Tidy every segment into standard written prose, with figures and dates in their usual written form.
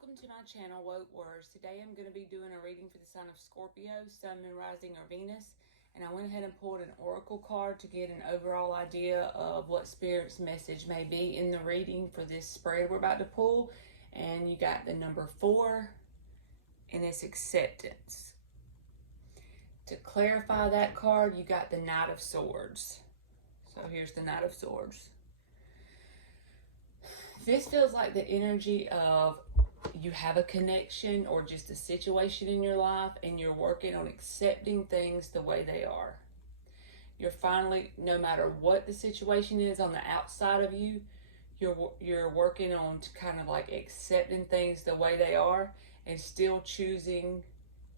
Welcome to my channel, Woke Words. Today I'm going to be doing a reading for the sign of Scorpio, Sun, Moon, Rising, or Venus. And I went ahead and pulled an oracle card to get an overall idea of what Spirit's message may be in the reading for this spread we're about to pull. And you got the number 4, and it's acceptance. To clarify that card, you got the Knight of Swords. So here's the Knight of Swords. This feels like the energy of you have a connection or just a situation in your life and you're working on accepting things the way they are. You're finally, no matter what the situation is on the outside of you, you're working on to kind of like accepting things the way they are and still choosing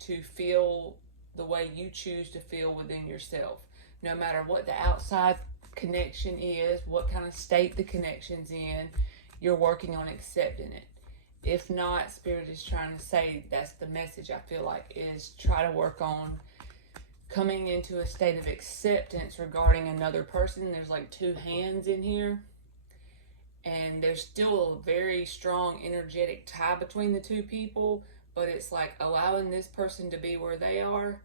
to feel the way you choose to feel within yourself. No matter what the outside connection is, what kind of state the connection's in, you're working on accepting it. If not, Spirit is trying to say that's the message, I feel like, is try to work on coming into a state of acceptance regarding another person. There's like 2 hands in here. And there's still a very strong energetic tie between the 2 people. But it's like allowing this person to be where they are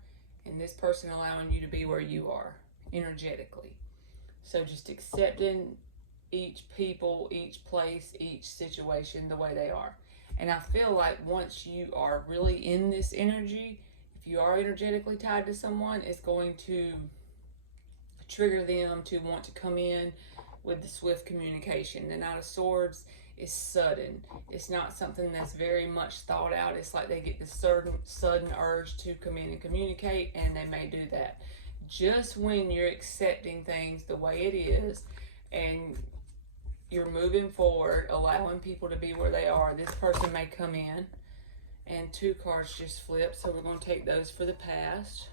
and this person allowing you to be where you are energetically. So just accepting each people, each place, each situation the way they are. And I feel like once you are really in this energy, if you are energetically tied to someone, it's going to trigger them to want to come in with the swift communication. The Knight of Swords is sudden. It's not something that's very much thought out. It's like they get this sudden urge to come in and communicate, and they may do that. Just when you're accepting things the way it is and you're moving forward, allowing people to be where they are, this person may come in. And 2 cards just flipped, so we're going to take those for the past.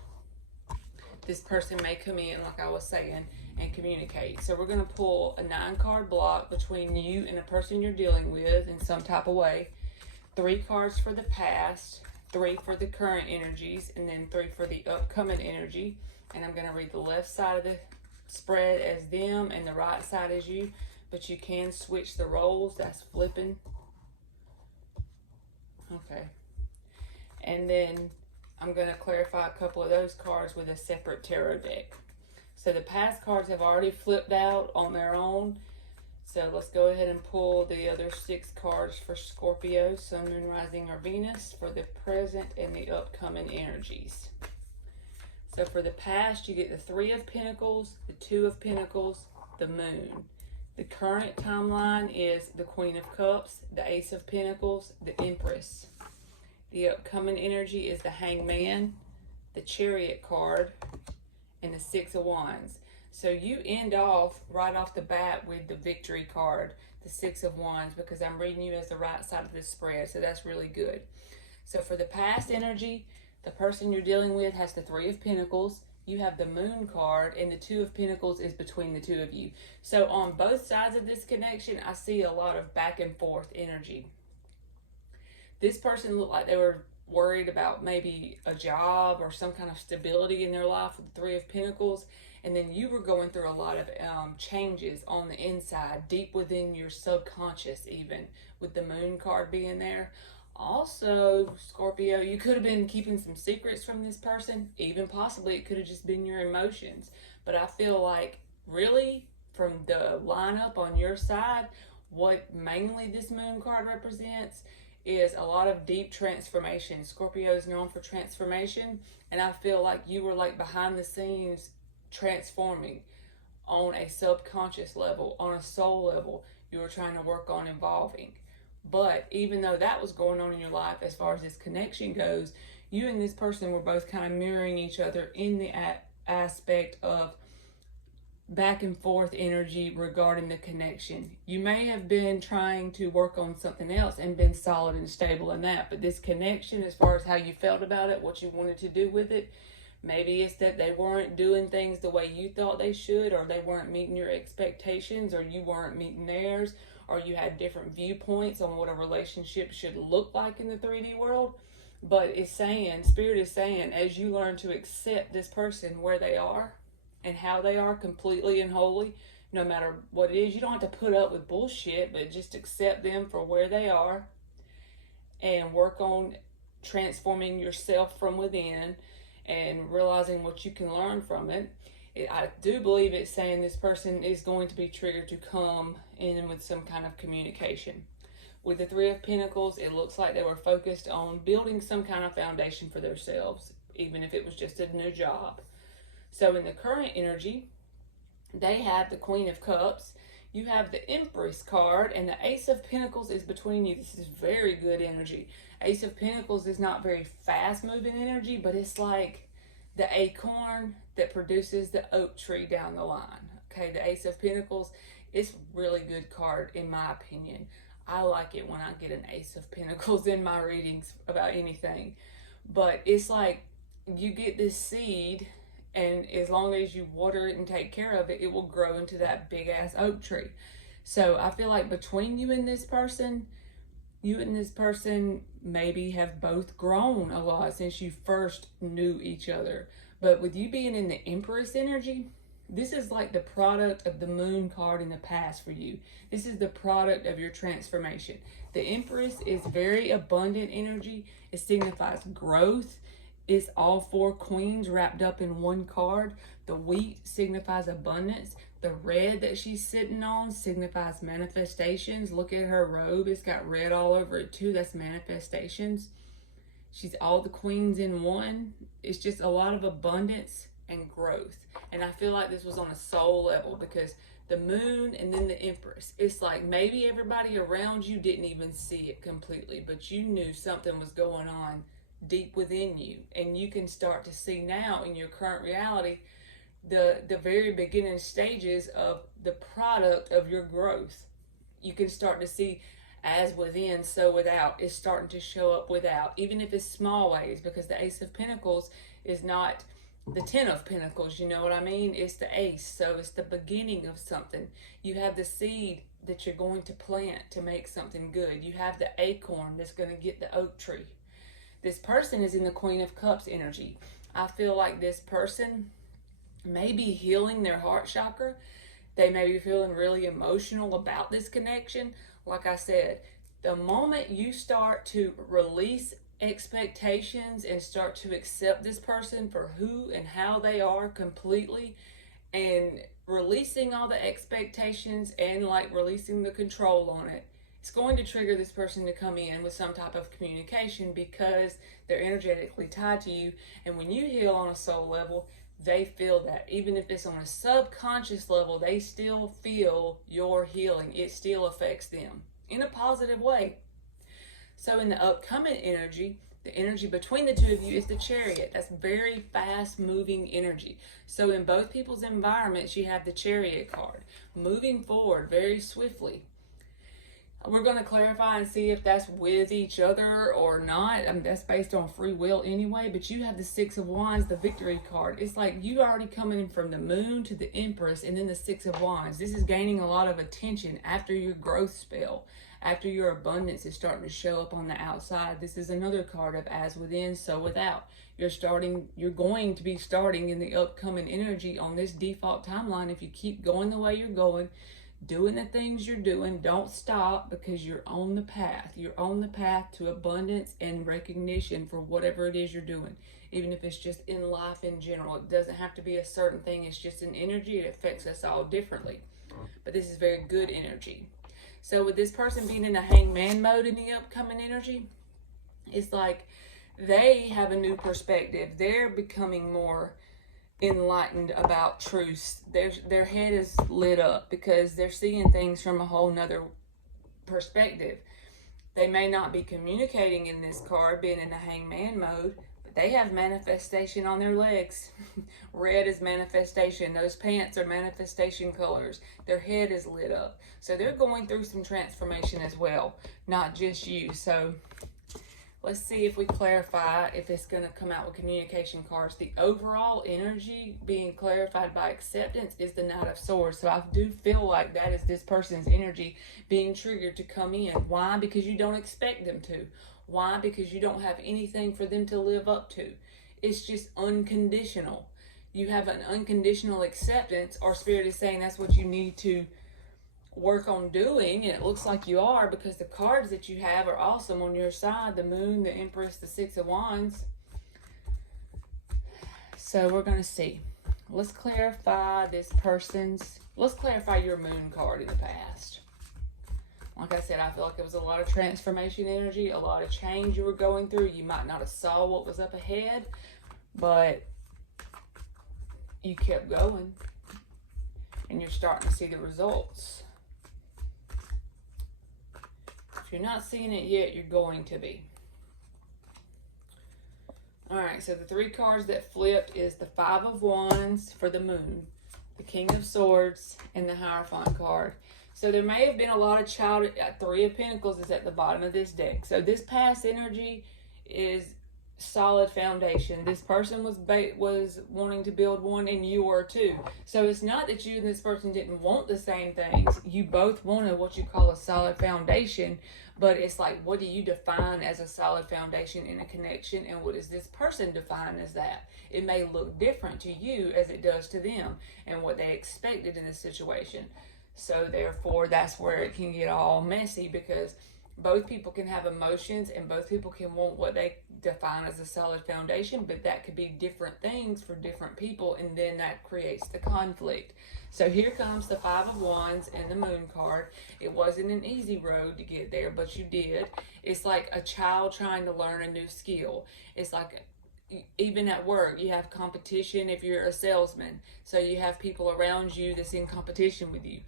This person may come in, like I was saying, and communicate. So we're going to pull a 9-card block between you and a person you're dealing with in some type of way. 3 cards for the past, 3 for the current energies, and then 3 for the upcoming energy. And I'm going to read the left side of the spread as them and the right side as you. But you can switch the roles. That's flipping. Okay. And then I'm going to clarify a couple of those cards with a separate tarot deck. So the past cards have already flipped out on their own. So let's go ahead and pull the other 6 cards for Scorpio, Sun, Moon, Rising, or Venus for the present and the upcoming energies. So for the past, you get the 3 of Pentacles, the 2 of Pentacles, the Moon. The current timeline is the Queen of Cups, the Ace of Pentacles, the Empress. The upcoming energy is the Hangman, the Chariot card, and the 6 of Wands. So you end off right off the bat with the Victory card, the 6 of Wands, because I'm reading you as the right side of the spread, so that's really good. So for the past energy, the person you're dealing with has the 3 of Pentacles. You have the Moon card, and the 2 of Pentacles is between the 2 of you. So on both sides of this connection, I see a lot of back and forth energy. This person looked like they were worried about maybe a job or some kind of stability in their life with the 3 of Pentacles. And then you were going through a lot of changes on the inside, deep within your subconscious even, with the Moon card being there. Also, Scorpio, you could have been keeping some secrets from this person. Even possibly it could have just been your emotions. But I feel like really from the lineup on your side, what mainly this Moon card represents is a lot of deep transformation. Scorpio is known for transformation. And I feel like you were like behind the scenes transforming on a subconscious level, on a soul level. You were trying to work on evolving. But even though that was going on in your life, as far as this connection goes, you and this person were both kind of mirroring each other in the aspect of back and forth energy regarding the connection. You may have been trying to work on something else and been solid and stable in that. But this connection, as far as how you felt about it, what you wanted to do with it, maybe it's that they weren't doing things the way you thought they should, or they weren't meeting your expectations, or you weren't meeting theirs, or you had different viewpoints on what a relationship should look like in the 3D world. But it's saying, Spirit is saying, as you learn to accept this person where they are and how they are completely and wholly, no matter what it is, you don't have to put up with bullshit, but just accept them for where they are and work on transforming yourself from within and realizing what you can learn from it. I do believe it's saying this person is going to be triggered to come in with some kind of communication. With the Three of Pentacles, it looks like they were focused on building some kind of foundation for themselves, even if it was just a new job. So in the current energy, they have the Queen of Cups. You have the Empress card, and the Ace of Pentacles is between you. This is very good energy. Ace of Pentacles is not very fast-moving energy, but it's like the acorn that produces the oak tree down the line. Okay, the Ace of Pentacles is a really good card in my opinion. I like it when I get an Ace of Pentacles in my readings about anything. But it's like you get this seed, and as long as you water it and take care of it, it will grow into that big ass oak tree. So I feel like between you and this person maybe have both grown a lot since you first knew each other. But with you being in the Empress energy, this is like the product of the Moon card in the past for you. This is the product of your transformation. The Empress is very abundant energy. It signifies growth. It's all four queens wrapped up in one card. The wheat signifies abundance. The red that she's sitting on signifies manifestations. Look at her robe. It's got red all over it too. That's manifestations. She's all the queens in one. It's just a lot of abundance and growth. And I feel like this was on a soul level because the Moon and then the Empress. It's like maybe everybody around you didn't even see it completely, but you knew something was going on deep within you. And you can start to see now in your current reality the very beginning stages of the product of your growth. You can start to see as within, so without. It's starting to show up without, even if it's small ways, because the Ace of Pentacles is not the 10 of Pentacles, you know what I mean? It's the Ace, so it's the beginning of something. You have the seed that you're going to plant to make something good. You have the acorn that's going to get the oak tree. This person is in the Queen of Cups energy. I feel like this person may be healing their heart chakra. They may be feeling really emotional about this connection. Like I said, the moment you start to release expectations and start to accept this person for who and how they are completely, and releasing all the expectations and like releasing the control on it, it's going to trigger this person to come in with some type of communication because they're energetically tied to you. And when you heal on a soul level, they feel that. Even if it's on a subconscious level, they still feel your healing. It still affects them in a positive way. So in the upcoming energy, the energy between the two of you is the Chariot. That's very fast moving energy. So in both people's environments, you have the Chariot card moving forward very swiftly. We're going to clarify and see if that's with each other or not. I mean, that's based on free will anyway, but you have the Six of Wands, the Victory card. It's like you already coming from the Moon to the Empress and then the Six of Wands. This is gaining a lot of attention after your growth spell, after your abundance is starting to show up on the outside. This is another card of as within, so without. You're going to be starting in the upcoming energy on this default timeline. If you keep going the way you're going, doing the things you're doing, don't stop, because you're on the path. You're on the path to abundance and recognition for whatever it is you're doing. Even if it's just in life in general. It doesn't have to be a certain thing. It's just an energy. It affects us all differently. But this is very good energy. So with this person being in a hangman mode in the upcoming energy, it's like they have a new perspective. They're becoming more enlightened about truths. Their head is lit up because they're seeing things from a whole nother perspective. They may not be communicating in this card, being in the hangman mode, but they have manifestation on their legs. Red is manifestation. Those pants are manifestation colors. Their head is lit up. So they're going through some transformation as well, not just you. So let's see if we clarify if it's going to come out with communication cards. The overall energy being clarified by acceptance is the Knight of Swords. So I do feel like that is this person's energy being triggered to come in. Why? Because you don't expect them to. Why? Because you don't have anything for them to live up to. It's just unconditional. You have an unconditional acceptance, or Spirit is saying that's what you need to work on doing, and it looks like you are because the cards that you have are awesome on your side. The Moon, the Empress, the Six of Wands. So we're going to see. Let's clarify let's clarify your Moon card in the past. Like I said, I feel like it was a lot of transformation energy, a lot of change you were going through. You might not have saw what was up ahead, but you kept going, and you're starting to see the results. If you're not seeing it yet, you're going to be. All right, so the 3 cards that flipped is the Five of Wands for the Moon, the King of Swords, and the Hierophant card. So there may have been a lot of child. 3 of Pentacles is at the bottom of this deck. So this past energy is solid foundation. This person was wanting to build one, and you were too. So it's not that you and this person didn't want the same things. You both wanted what you call a solid foundation, but it's like, what do you define as a solid foundation in a connection, and what does this person define as that? It may look different to you as it does to them, and what they expected in this situation. So therefore, that's where it can get all messy, because both people can have emotions, and both people can want what they define as a solid foundation, but that could be different things for different people, and then that creates the conflict. So here comes the Five of Wands and the Moon card. It wasn't an easy road to get there, but you did. It's like a child trying to learn a new skill. It's like, even at work, you have competition if you're a salesman. So you have people around you that's in competition with you.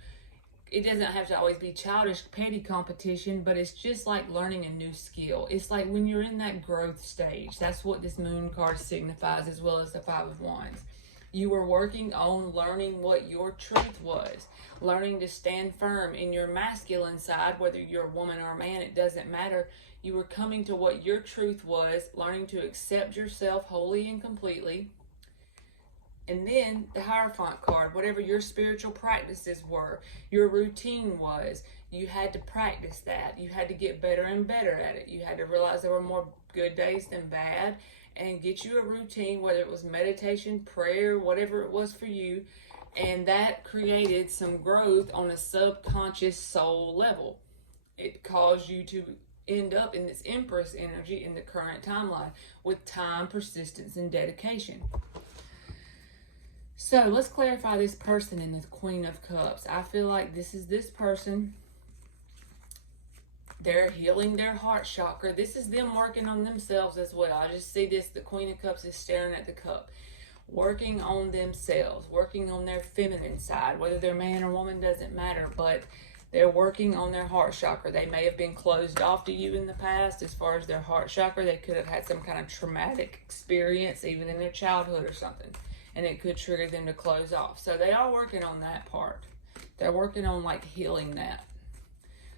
It doesn't have to always be childish, petty competition, but it's just like learning a new skill. It's like when you're in that growth stage. That's what this Moon card signifies, as well as the Five of Wands. You were working on learning what your truth was, learning to stand firm in your masculine side, whether you're a woman or a man, it doesn't matter. You were coming to what your truth was, learning to accept yourself wholly and completely. And then the Hierophant card, whatever your spiritual practices were, your routine was, you had to practice that. You had to get better and better at it. You had to realize there were more good days than bad, and get you a routine, whether it was meditation, prayer, whatever it was for you. And that created some growth on a subconscious soul level. It caused you to end up in this Empress energy in the current timeline with time, persistence, and dedication. So let's clarify this person in the Queen of Cups. I feel like this is this person. They're healing their heart chakra. This is them working on themselves as well. I just see this. The Queen of Cups is staring at the cup. Working on themselves. Working on their feminine side. Whether they're man or woman doesn't matter. But they're working on their heart chakra. They may have been closed off to you in the past as far as their heart chakra. They could have had some kind of traumatic experience even in their childhood or something. And it could trigger them to close off. So they are working on that part. They're working on like healing that.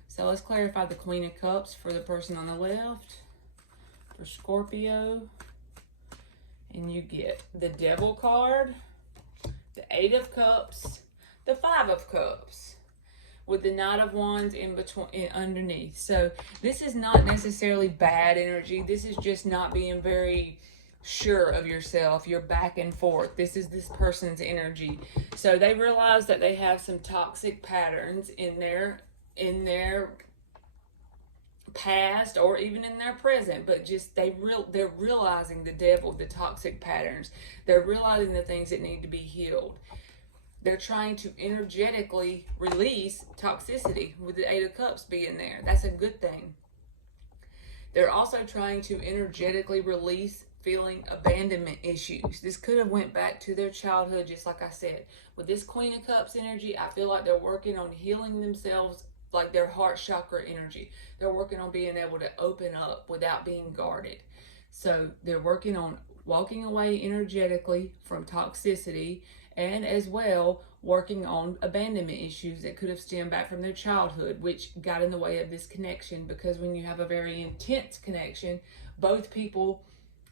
So let's clarify the Queen of Cups for the person on the left. For Scorpio. And you get the Devil card, the Eight of Cups, the Five of Cups, with the Knight of Wands in between, underneath. So this is not necessarily bad energy. This is just not being very sure of yourself. You're back and forth. This is this person's energy. So they realize that they have some toxic patterns in their past or even in their present, but just they're realizing the devil, the toxic patterns. They're realizing the things that need to be healed. They're trying to energetically release toxicity with the Eight of Cups being there. That's a good thing. They're also trying to energetically release feeling abandonment issues. This could have went back to their childhood, just like I said. With this Queen of Cups energy, I feel like they're working on healing themselves, like their heart chakra energy. They're working on being able to open up without being guarded. So they're working on walking away energetically from toxicity, and as well working on abandonment issues that could have stemmed back from their childhood, which got in the way of this connection. Because when you have a very intense connection, both people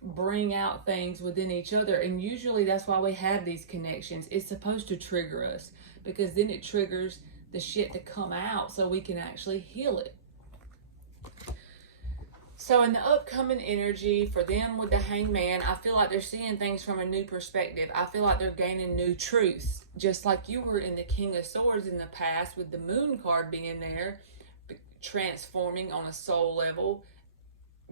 bring out things within each other, and usually that's why we have these connections. It's supposed to trigger us, because then it triggers the shit to come out so we can actually heal it. So in the upcoming energy for them with the Hangman, I feel like they're seeing things from a new perspective. I feel like they're gaining new truths. Just like you were in the King of Swords in the past with the Moon card being there, transforming on a soul level,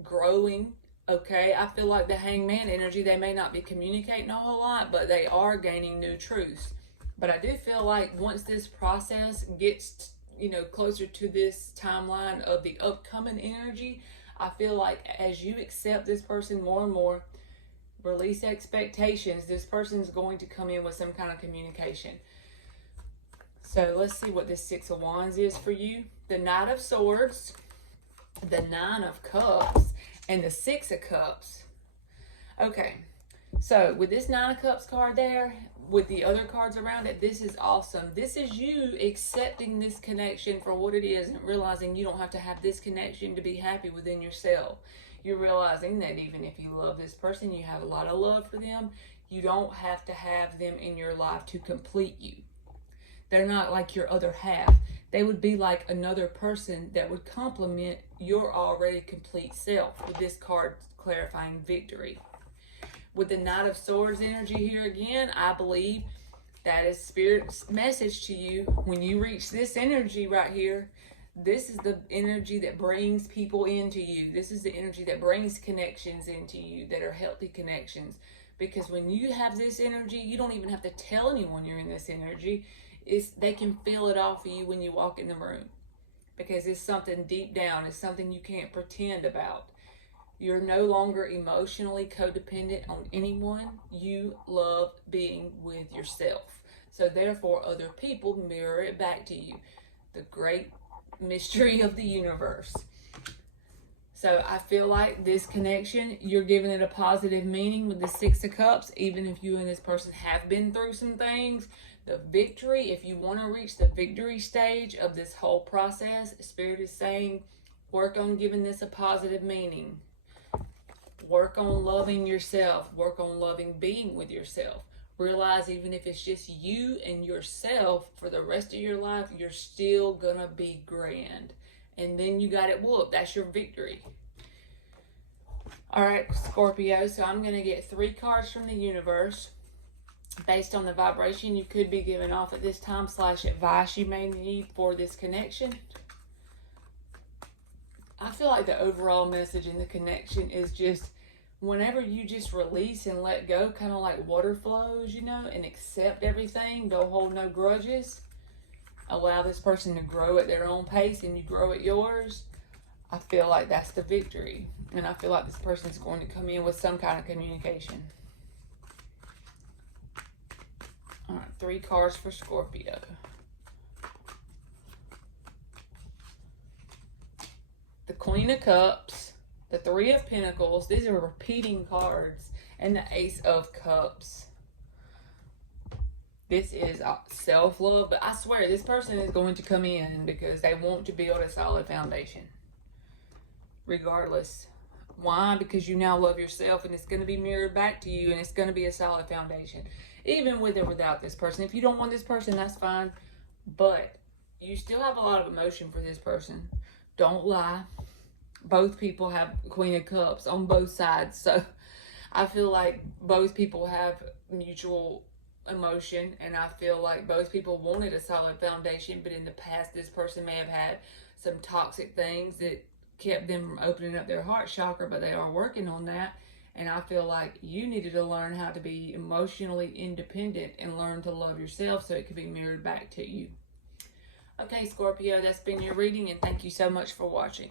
growing. Okay, I feel like the Hangman energy, they may not be communicating a whole lot, but they are gaining new truths. But I do feel like once this process gets, closer to this timeline of the upcoming energy, I feel like as you accept this person more and more, release expectations, this person's going to come in with some kind of communication. So let's see what this Six of Wands is for you. The Knight of Swords, the Nine of Cups, and the Six of Cups. Okay, so with this Nine of Cups card there, with the other cards around it, this is awesome. This is you accepting this connection for what it is and realizing you don't have to have this connection to be happy within yourself. You're realizing that even if you love this person, you have a lot of love for them, you don't have to have them in your life to complete you. They're not like your other half. They would be like another person that would complement your already complete self, with this card clarifying victory. With the Knight of Swords energy here again, I believe that is Spirit's message to you. When you reach this energy right here, this is the energy that brings people into you. This is the energy that brings connections into you that are healthy connections. Because when you have this energy, you don't even have to tell anyone you're in this energy. They can feel it off of you when you walk in the room. Because it's something deep down. It's something you can't pretend about. You're no longer emotionally codependent on anyone. You love being with yourself. So therefore, other people mirror it back to you. The great mystery of the universe. So I feel like this connection, you're giving it a positive meaning with the Six of Cups, even if you and this person have been through some things. The victory, if you want to reach the victory stage of this whole process, Spirit is saying, work on giving this a positive meaning. Work on loving yourself. Work on loving being with yourself. Realize even if it's just you and yourself for the rest of your life, you're still gonna be grand. And then you got it whooped. That's your victory. All right, Scorpio. So I'm gonna get 3 cards from the universe based on the vibration you could be giving off at this time / advice you may need for this connection. I feel like the overall message in the connection is just whenever you just release and let go, kind of like water flows, and accept everything, don't hold no grudges, allow this person to grow at their own pace and you grow at yours. I feel like that's the victory. And I feel like this person's going to come in with some kind of communication. All right, 3 cards for Scorpio. The Queen of Cups, the 3 of Pentacles, these are repeating cards, and the Ace of Cups. This is self-love, but I swear this person is going to come in because they want to build a solid foundation. Regardless. Why? Because you now love yourself and it's going to be mirrored back to you and it's going to be a solid foundation. Even with or without this person. If you don't want this person, that's fine. But you still have a lot of emotion for this person. Don't lie. Both people have Queen of Cups on both sides. So I feel like both people have mutual emotion. And I feel like both people wanted a solid foundation. But in the past, this person may have had some toxic things that kept them from opening up their heart chakra. But they are working on that. And I feel like you needed to learn how to be emotionally independent and learn to love yourself so it could be mirrored back to you. Okay, Scorpio, that's been your reading, and thank you so much for watching.